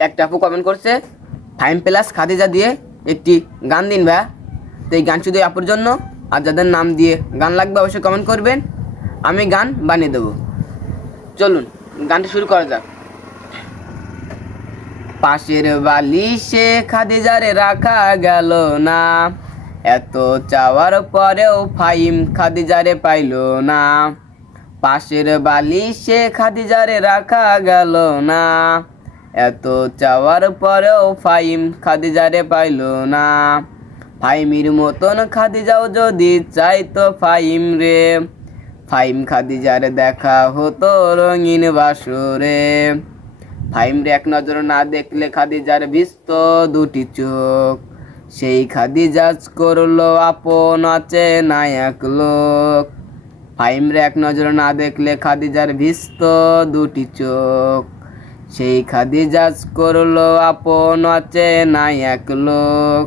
একটা আপু কমেন্ট করছে ফাইম প্লাস খাদিজা দিয়ে একটি গান দিন ভাইয়া। তো এই গান শুধু আপুর জন্য, আর যাদের নাম দিয়ে গান লাগবে অবশ্যই কমেন্ট করবেন। আমি গান বানিয়ে দেবো। চলুন, গানটা শুরু করা যাক। পাশের বালিশে খাদিজারে রাখা গেল না, এত চাওয়ার পরেও ফাইম খাদিজারে পাইলো না। পাশের বালিশে খাদিজারে রাখা গেল না এত চাওয়ার পরেও ফাইম খাদিজারে পাইলো না। ফাইমির মতন খাদিজাও যদি চাইতো ফাইম রে। ফাইম খাদিজারে দেখা হতো রঙিন বাসরে। ফাইম রে এক নজর না দেখলে খাদিজার ভিস্ত দুটি চোখ। সেই খাদিজাজ করল আপন আছে নায়ক লোক। ফাইম রে এক নজর না দেখলে খাদিজার ভিস্ত দুটি চোখ। সেই খাদিজাজ করল আপন আছে এক লোক।